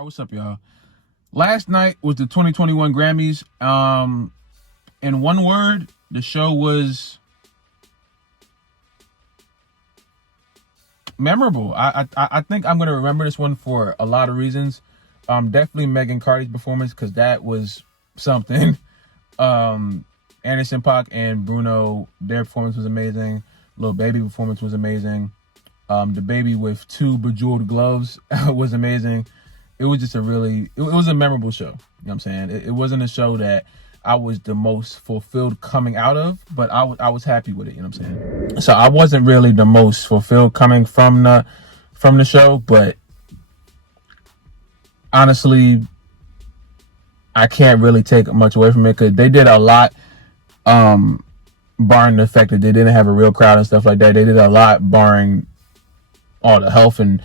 All right, what's up, y'all? Last night was the 2021 Grammys. In one word, the show was memorable. I think I'm gonna remember this one for a lot of reasons. Definitely Megan Cardi's performance, because that was something. Anderson .Paak and Bruno, their performance was amazing. Lil Baby performance was amazing. The baby with two bejeweled gloves was amazing. It was just it was a memorable show. You know what I'm saying? It wasn't a show that I was the most fulfilled coming out of, but I was happy with it. You know what I'm saying? So I wasn't really the most fulfilled coming from the show, but honestly, I can't really take much away from it because they did a lot, barring the fact that they didn't have a real crowd and stuff like that. They did a lot, barring all the health and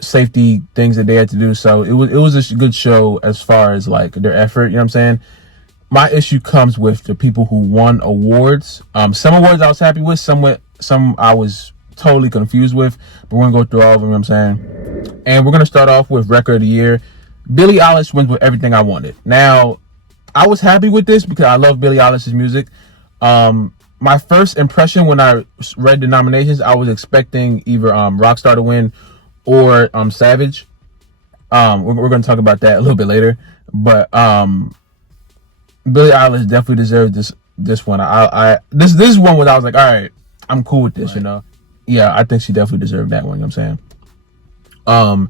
safety things that they had to do. So it was a good show as far as like their effort. You know what I'm saying? My issue comes with the people who won awards. Some awards I was happy with, some I was totally confused with, but we're gonna go through all of them. You know what I'm saying? And we're gonna start off with record of the year. Billie Eilish wins with Everything I Wanted. Now, I was happy with this because I love Billie Eilish's music. My first impression when I read the nominations, I was expecting either Rockstar to win or Savage. We're going to talk about that a little bit later. But Billie Eilish definitely deserved this one. This is one where I was like, all right, I'm cool with this, right. You know? Yeah, I think she definitely deserved that one, you know what I'm saying?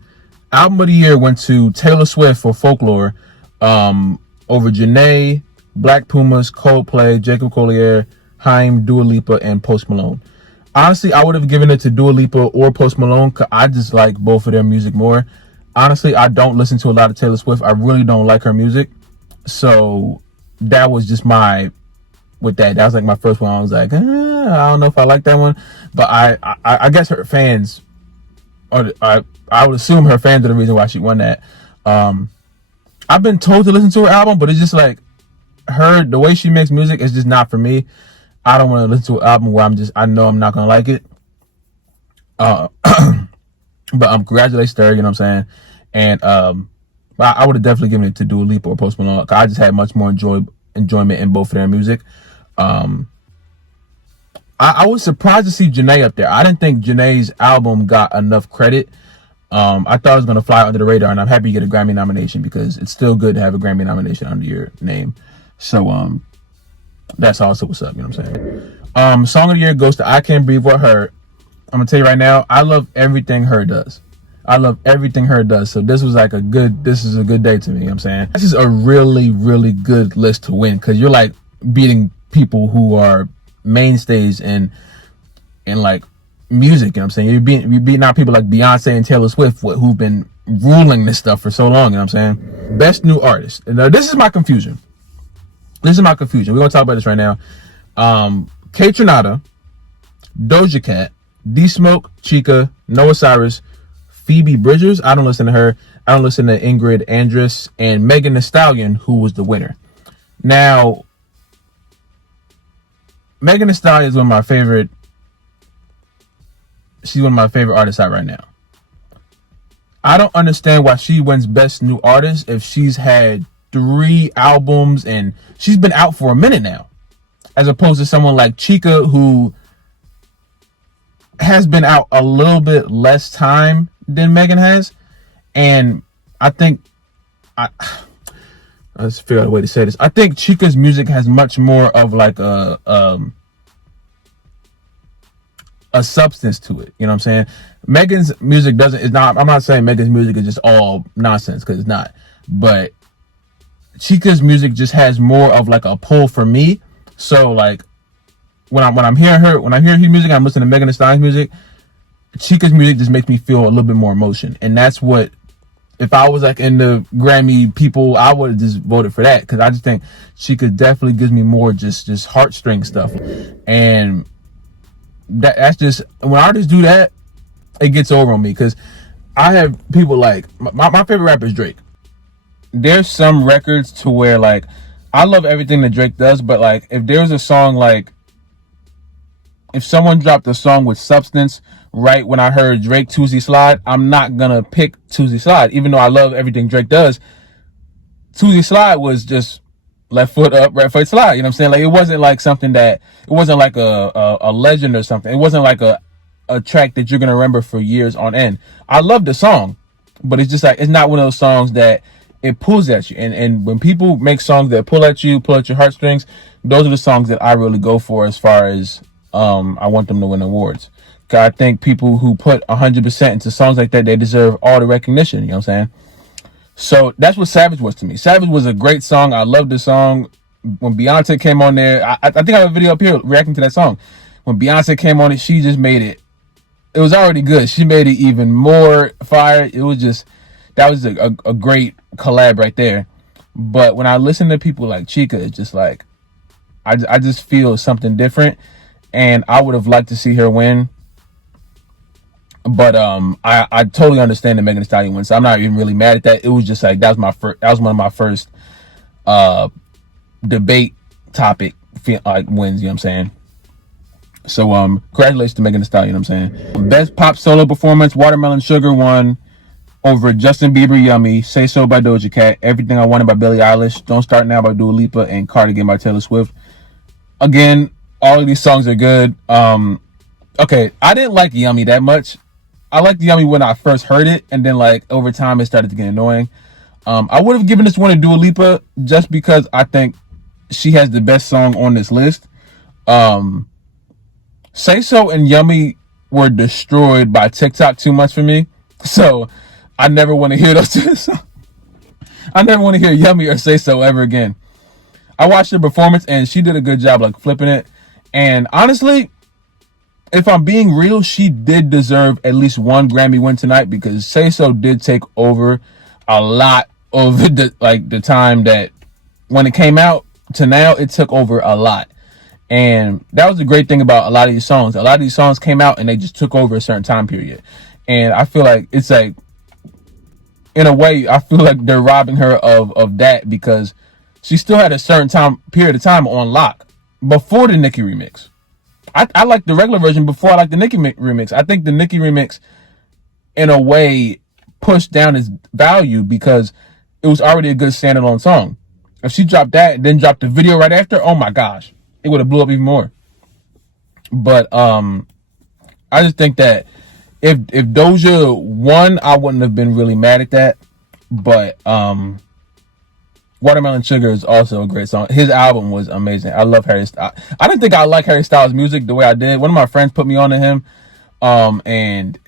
Album of the year went to Taylor Swift for Folklore, over Janae, Black Pumas, Coldplay, Jacob Collier, Haim, Dua Lipa, and Post Malone. Honestly, I would have given it to Dua Lipa or Post Malone because I just like both of their music more. Honestly, I don't listen to a lot of Taylor Swift. I really don't like her music. So that was just that was like my first one. I was like, I don't know if I like that one. But I guess her fans, or I would assume her fans are the reason why she won that. I've been told to listen to her album, but it's just like the way she makes music is just not for me. I don't want to listen to an album where I know I'm not going to like it. But congratulations to her, you know what I'm saying? And I would have definitely given it to Dua Lipa or Post Malone. I just had much more enjoyment in both of their music. I was surprised to see Janae up there. I didn't think Janae's album got enough credit. I thought it was going to fly under the radar, and I'm happy you get a Grammy nomination because it's still good to have a Grammy nomination under your name. So, that's also what's up, you know what I'm saying? Song of the year goes to I Can't Breathe with Her. I'm going to tell you right now, I love everything Her does. I love everything Her does. So this is a good day to me, you know what I'm saying? This is a really, really good list to win because you're like beating people who are mainstays in like music, you know what I'm saying? You're beating out people like Beyonce and Taylor Swift who've been ruling this stuff for so long, you know what I'm saying? Best new artist. Now, this is my confusion. We're going to talk about this right now. K Tronada, Doja Cat, D-Smoke, Chica, Noah Cyrus, Phoebe Bridgers. I don't listen to her. I don't listen to Ingrid Andress, and Megan Thee Stallion, who was the winner. Now, Megan Thee Stallion is one of my favorite. She's one of my favorite artists out right now. I don't understand why she wins Best New Artist if she's had 3 albums and she's been out for a minute now, as opposed to someone like Chica who has been out a little bit less time than Megan has. And I think let's figure out a way to say this. I think Chica's music has much more of like a substance to it. You know what I'm saying? Megan's music I'm not saying Megan's music is just all nonsense, because it's not. But Chica's music just has more of like a pull for me. So like when I'm hearing her music, I'm listening to Megan Thee Stallion's music. Chica's music just makes me feel a little bit more emotion, and that's what. If I was like in the Grammy people, I would have just voted for that, because I just think Chica definitely gives me more just heartstring stuff, and that's just, when artists do that, it gets over on me, because I have people like my favorite rapper is Drake. There's some records to where like I love everything that Drake does, but like if there's a song like if someone dropped a song with substance right when I heard Drake Tuesday Slide, I'm not gonna pick Tuesday Slide, even though I love everything Drake does. Tuesday Slide was just left foot up, right foot slide. You know what I'm saying? Like, it wasn't like something that, it wasn't like a legend or something. It wasn't like a track that you're gonna remember for years on end. I love the song, but it's just like, it's not one of those songs that it pulls at you. And when people make songs that pull at you, pull at your heartstrings, those are the songs that I really go for as far as I want them to win awards. I think people who put 100% into songs like that, they deserve all the recognition. You know what I'm saying? So that's what Savage was to me. Savage was a great song. I loved the song. When Beyonce came on there, I think I have a video up here reacting to that song. When Beyonce came on it, she just made it. It was already good. She made it even more fire. It was just, that was a great collab right there. But when I listen to people like Chica, it's just like, I just feel something different. And I would have liked to see her win. But I totally understand the Megan Thee Stallion win, so I'm not even really mad at that. It was just like, that was one of my first debate topic like wins, you know what I'm saying? So congratulations to Megan Thee Stallion, you know what I'm saying? Best pop solo performance, Watermelon Sugar won over Justin Bieber, Yummy, Say So by Doja Cat, Everything I Wanted by Billie Eilish, Don't Start Now by Dua Lipa, and Cardigan by Taylor Swift. Again, all of these songs are good. Okay, I didn't like Yummy that much. I liked Yummy when I first heard it, and then like over time it started to get annoying. I would have given this one to Dua Lipa just because I think she has the best song on this list. Say So and Yummy were destroyed by TikTok too much for me, so I never want to hear those two songs. I never want to hear Yummy or Say So ever again. I watched her performance and she did a good job like flipping it. And honestly, if I'm being real, she did deserve at least one Grammy win tonight, because Say So did take over a lot of the time that when it came out to now, it took over a lot. And that was the great thing about a lot of these songs. A lot of these songs came out and they just took over a certain time period. And I feel like it's like, in a way, I feel like they're robbing her of that, because she still had a certain period of time on lock before the Nicki remix. I like the regular version before I like the Nicki remix. I think the Nicki remix, in a way, pushed down its value because it was already a good standalone song. If she dropped that and then dropped the video right after, oh my gosh, it would have blew up even more. But I just think that if Doja won, I wouldn't have been really mad at that. But Watermelon Sugar is also a great song. His album was amazing. I love Harry Styles. I didn't think I liked Harry Styles' music the way I did. One of my friends put me on to him, and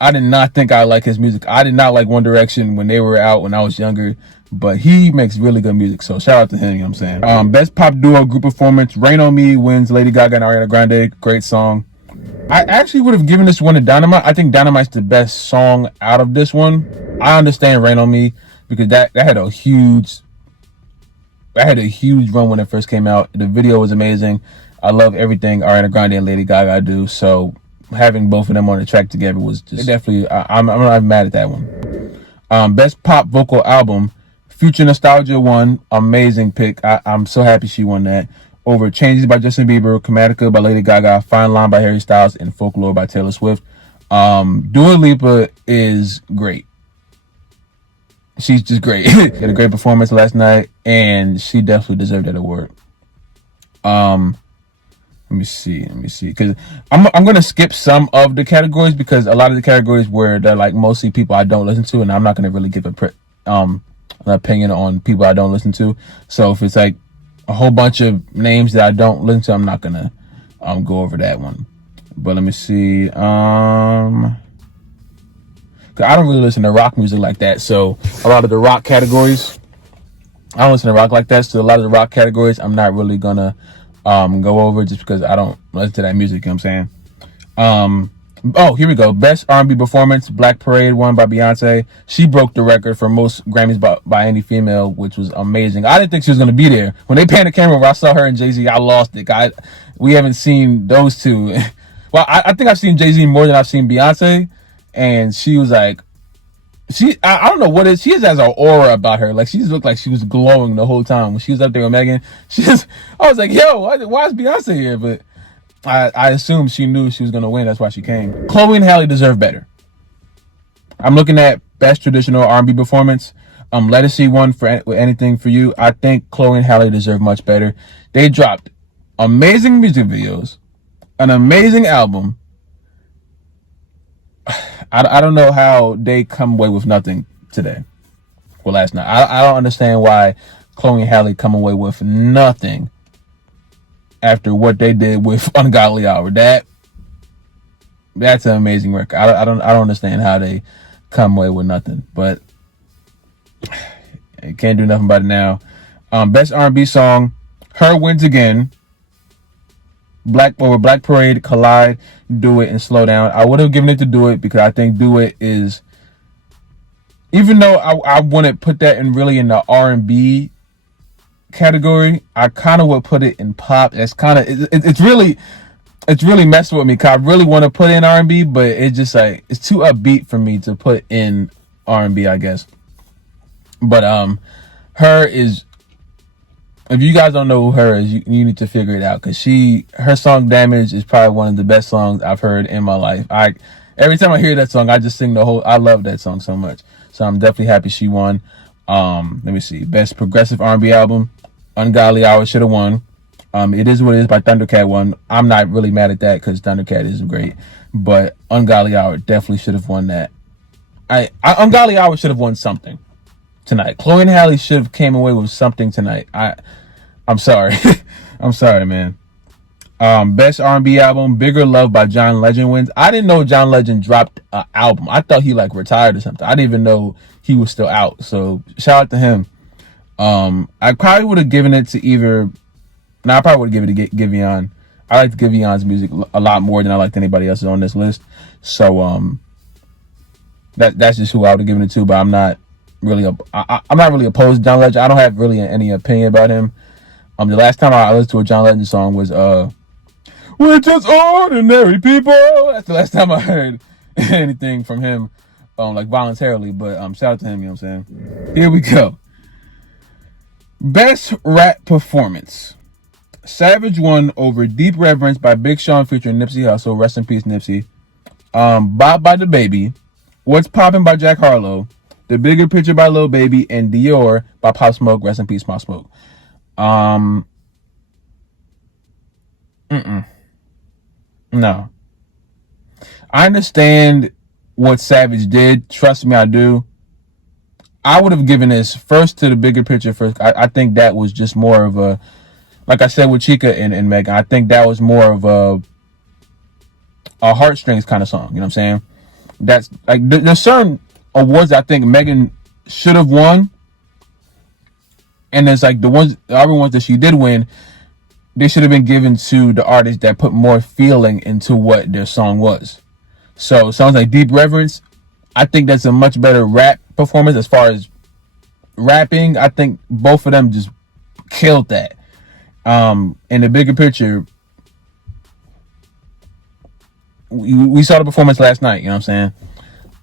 I did not think I liked his music. I did not like One Direction when they were out when I was younger, but he makes really good music, so shout out to him, you know what I'm saying? Best pop duo group performance, Rain On Me wins Lady Gaga and Ariana Grande. Great song. I actually would have given this one to Dynamite. I think Dynamite's the best song out of this one. I understand Rain On Me because that had a huge run when it first came out. The video was amazing. I love everything Ariana Grande and Lady Gaga do. So having both of them on the track together was just definitely. I'm not mad at that one. Best pop vocal album, Future Nostalgia won. Amazing pick. I'm so happy she won that over Changes by Justin Bieber, Chromatica by Lady Gaga, Fine Line by Harry Styles, and Folklore by Taylor Swift. Dua Lipa is great. She's just great. She had a great performance last night, and she definitely deserved that award. Let me see, because I'm gonna skip some of the categories because a lot of the categories where they're like mostly people I don't listen to, and I'm not gonna really give an opinion on people I don't listen to. So if it's like a whole bunch of names that I don't listen to, I'm not gonna go over that one. But let me see. I don't really listen to rock music like that, so a lot of the rock categories, I don't listen to rock like that, so a lot of the rock categories I'm not really gonna go over just because I don't listen to that music, you know what I'm saying? Oh, here we go. Best R&B performance, Black Parade won by Beyonce. She broke the record for most Grammys by any female, which was amazing. I didn't think she was gonna be there. When they panned the camera where I saw her and Jay-Z, I lost it. We haven't seen those two. Well, I think I've seen Jay-Z more than I've seen Beyonce. And she was like, I don't know what it is. She just has an aura about her. Like, she just looked like she was glowing the whole time when she was up there with Megan. I was like, yo, why is Beyonce here? But I assumed she knew she was gonna win. That's why she came. Chloe and Halle deserve better. I'm looking at best traditional R&B performance. Let Us See won for Anything for You. I think Chloe and Halle deserve much better. They dropped amazing music videos, an amazing album. I don't know how they come away with nothing today. Well, last night. I don't understand why Chloe and Halle come away with nothing after what they did with Ungodly Hour. That's an amazing record. I don't understand how they come away with nothing, but I can't do nothing about it now. Best R&B song, Her wins again. Black Parade, Collide, Do It, and Slow Down. I would have given it to Do It because I think Do It is, even though I wouldn't put that in the R&B category, I kind of would put it in pop. It's kind of it's really messing with me because I really want to put in R&B, but it's just like it's too upbeat for me to put in R&B, I guess. But Her is, if you guys don't know who Her is, you need to figure it out because her song Damage is probably one of the best songs I've heard in my life. Every time I hear that song, I just sing the whole. I love that song so much. So I'm definitely happy she won. Let me see. Best progressive R&B album, Ungodly Hour should have won. It Is What It Is by Thundercat won. I'm not really mad at that because Thundercat is great, but Ungodly Hour definitely should have won that. Ungodly Hour should have won something tonight. Chloe and Halle should have came away with something tonight. I'm sorry. I'm sorry, man. Best R&B album, Bigger Love by John Legend wins. I didn't know John Legend dropped an album. I thought he retired or something. I didn't even know he was still out. So shout out to him. I probably would have given it to either. No, I probably would have given it to Giveon. I like Giveon's music a lot more than I liked anybody else's on this list. So that's just who I would have given it to. But I'm not really opposed to John Legend. I don't have really any opinion about him. The last time I listened to a John Legend song was "We're Just Ordinary People." That's the last time I heard anything from him, voluntarily. But shout out to him. You know what I'm saying? Here we go. Best rap performance. Savage won over Deep Reverence by Big Sean featuring Nipsey Hussle. Rest in peace, Nipsey. Bob by the Baby. What's Poppin' by Jack Harlow. The Bigger Picture by Lil Baby. And Dior by Pop Smoke. Rest in peace, Pop Smoke. No. I understand what Savage did. Trust me, I do. I would have given this first to The Bigger Picture first. I think that was just more of a, like I said with Chica and Megan, I think that was more of a heartstrings kind of song. You know what I'm saying? That's like there's certain awards I think Megan should have won, and there's like the other ones that she did win, they should have been given to the artists that put more feeling into what their song was. So songs like Deep Reverence, I think that's a much better rap performance as far as rapping. I think both of them just killed that. In The Bigger Picture, we saw the performance last night. You know what I'm saying?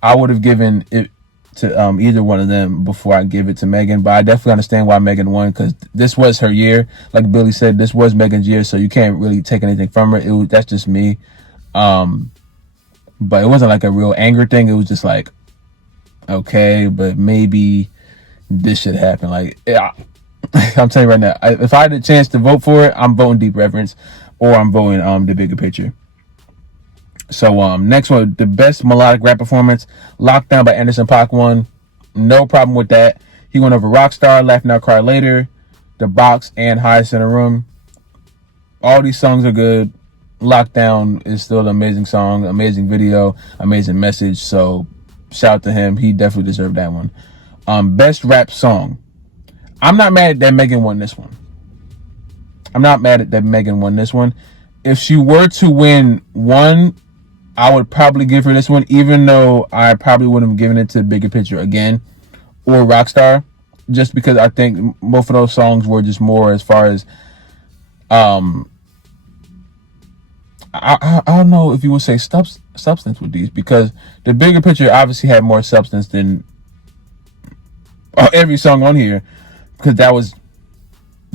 I would have given it to either one of them before I give it to Megan, but I definitely understand why Megan won because this was her year. Like Billy said, this was Megan's year, so you can't really take anything from her. That's just me. But it wasn't like a real anger thing. It was just like, okay, but maybe this should happen. Like, yeah, I'm telling you right now, if I had a chance to vote for it, I'm voting Deep Reverence or I'm voting The Bigger Picture. So next one, the best melodic rap performance, Lockdown by Anderson .Paak won. No problem with that. He went over Rockstar, Laugh Now Cry Later, The Box, and Highest in the Room. All these songs are good. Lockdown is still an amazing song, amazing video, amazing message. So shout out to him. He definitely deserved that one. Best rap song. I'm not mad that Megan won this one. If she were to win one, I would probably give her this one, even though I probably wouldn't have given it to Bigger Picture again or Rockstar, just because I think both of those songs were just more as far as I don't know if you would say substance with these, because The Bigger Picture obviously had more substance than every song on here, because that was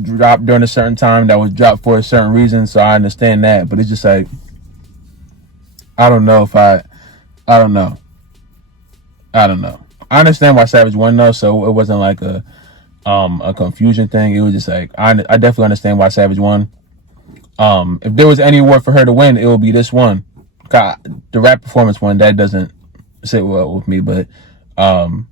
dropped during a certain time, that was dropped for a certain reason, so I understand that. But it's just like, I don't know if I don't know. I don't know. I understand why Savage won though, so it wasn't like a confusion thing. It was just like, I definitely understand why Savage won. If there was any award for her to win, it would be this one. God, the rap performance one, that doesn't sit well with me, but shout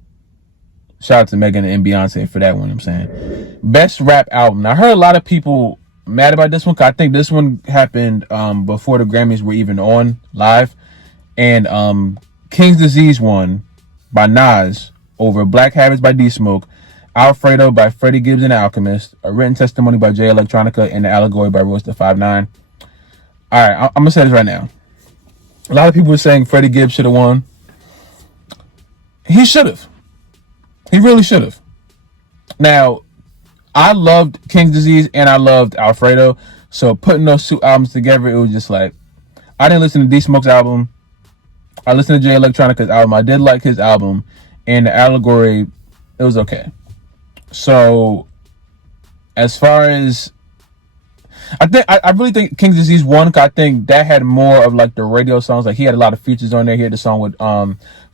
out to Megan and Beyonce for that one. I'm saying best rap album. Now, I heard a lot of people mad about this one, because I think this one happened before the Grammys were even on live, and King's Disease won by Nas over Black Habits by D Smoke, Alfredo by Freddie Gibbs and the Alchemist, A Written Testimony by Jay Electronica, and The Allegory by Royce 5 9. All right, I'm gonna say this right now. A lot of people were saying Freddie Gibbs should have won. He should have. He really should have. Now, I loved King's Disease and I loved Alfredo, so putting those two albums together, it was just like, I didn't listen to D Smoke's album. I listened to Jay Electronica's album. I did like his album, and The Allegory, it was okay. So, as far as, I really think King's Disease won, because I think that had more of like the radio songs. Like, he had a lot of features on there. He had the song with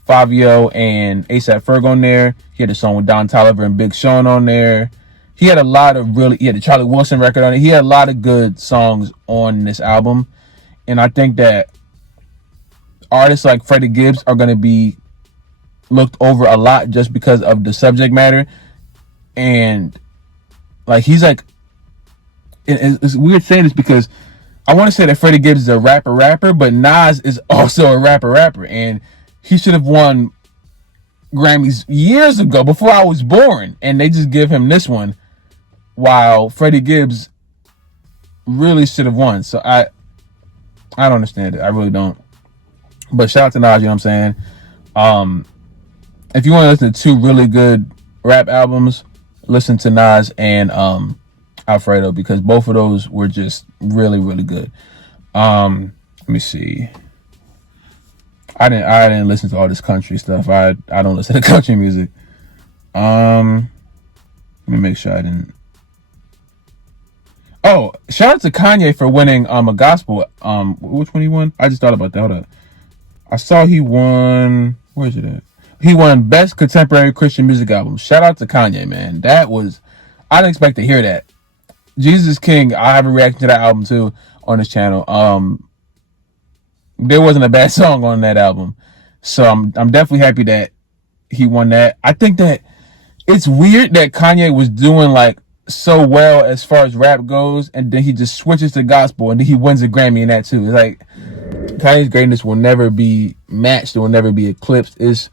Fabio and A$AP Ferg on there. He had the song with Don Toliver and Big Sean on there. He had a lot of he had the Charlie Wilson record on it. He had a lot of good songs on this album. And I think that artists like Freddie Gibbs are going to be looked over a lot just because of the subject matter. And like, he's like, it's weird saying this, because I want to say that Freddie Gibbs is a rapper, but Nas is also a rapper, and he should have won Grammys years ago, before I was born, and they just give him this one, while Freddie Gibbs really should have won. So I don't understand it. I really don't. But shout out to Nas, you know what I'm saying? If you want to listen to two really good rap albums, listen to Nas and Alfredo, because both of those were just really, really good. Let me see. I didn't listen to all this country stuff. I don't listen to country music. Let me make sure I didn't. Oh, shout out to Kanye for winning a gospel. Which one he won? I just thought about that. Hold up. I saw he won. Where is it at? He won Best Contemporary Christian Music Album. Shout out to Kanye, man. That was, I didn't expect to hear that. Jesus King, I have a reaction to that album too on this channel. There wasn't a bad song on that album, so I'm definitely happy that he won that. I think that it's weird that Kanye was doing like so well as far as rap goes, and then he just switches to gospel, and then he wins a Grammy in that too. It's like, Kanye's greatness will never be matched, it will never be eclipsed. He's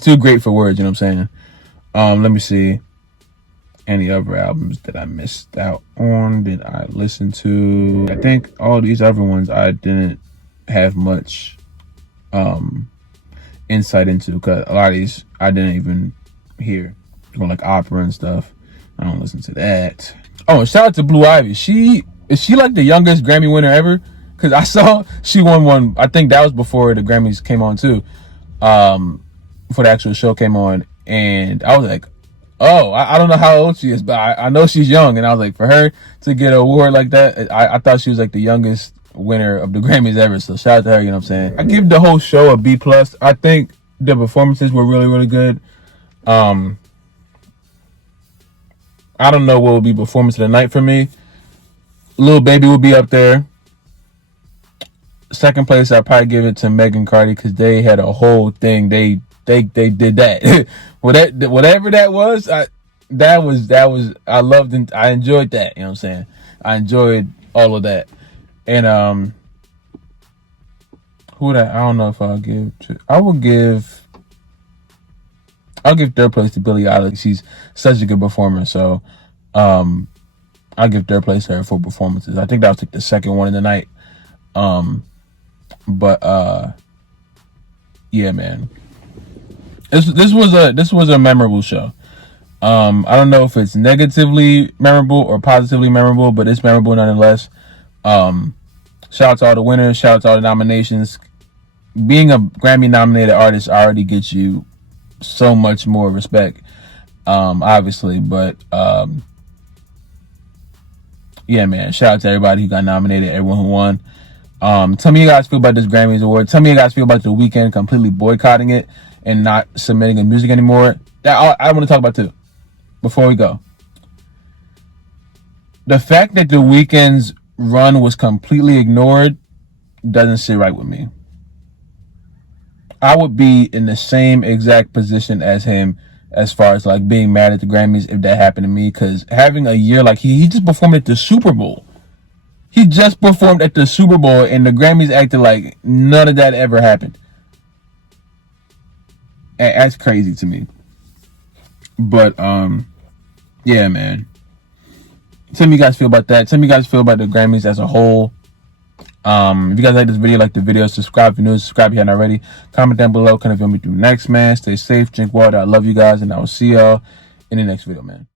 too great for words, you know what I'm saying? Let me see. Any other albums that I missed out on, did I listen to? I think all these other ones I didn't have much insight into, because a lot of these I didn't even hear. Like opera and stuff, I don't listen to that. Oh, shout out to Blue Ivy. Is she like the youngest Grammy winner ever? Because I saw she won one. I think that was before the Grammys came on too. Before the actual show came on, and I was like, oh, I don't know how old she is, but I know she's young. And I was like, for her to get an award like that, I thought she was like the youngest winner of the Grammys ever. So shout out to her, you know what I'm saying? I give the whole show a B+. I think the performances were really, really good. I don't know what will be performance of the night for me. Lil Baby will be up there. Second place, I'll probably give it to Megan Cardi, because they had a whole thing. They did that. Whatever that was, I loved and I enjoyed that, you know what I'm saying? I enjoyed all of that. And who would I don't know if I'll give to, I'll give third place to Billie Eilish. She's such a good performer, so I'll give third place to her for performances. I think that was like the second one of the night. But yeah, man. This was a memorable show. I don't know if it's negatively memorable or positively memorable, but it's memorable nonetheless. Shout out to all the winners. Shout out to all the nominations. Being a Grammy nominated artist already gets you so much more respect, obviously. But yeah, man, shout out to everybody who got nominated, everyone who won. Tell me you guys feel about this Grammys award. Tell me you guys feel about the Weeknd completely boycotting it and not submitting the music anymore. That I want to talk about too. Before we go, the fact that the Weeknd's run was completely ignored doesn't sit right with me. I would be in the same exact position as him as far as like being mad at the Grammys if that happened to me, because having a year like he just performed at the Super Bowl. He just performed at the Super Bowl and the Grammys acted like none of that ever happened. And that's crazy to me. But yeah, man. Tell me you guys feel about that. Tell me you guys feel about the Grammys as a whole. If you guys like this video, like the video, subscribe if you're new, subscribe if you haven't already. Comment down below, kind of feel me through next, man. Stay safe, drink water. I love you guys, and I will see y'all in the next video, man.